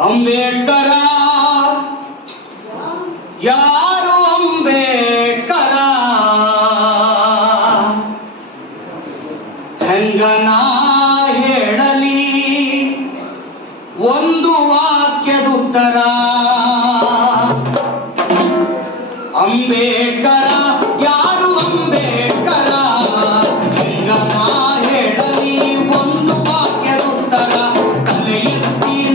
ಅಂಬೇಡ್ಕರ. ಯಾರು ಅಂಬೇಡ್ಕರ? ಹೆಂಗನ ಹೇಳಲಿ. ಒಂದು ವಾಕ್ಯದುತ್ತರ. ಅಂಬೇಡ್ಕರ, ಯಾರು ಅಂಬೇಡ್ಕರ? ಹೆಂಗನ ಹೇಳಲಿ. ಒಂದು ವಾಕ್ಯದುತ್ತರ. ತಲೆ ಎತ್ತಿ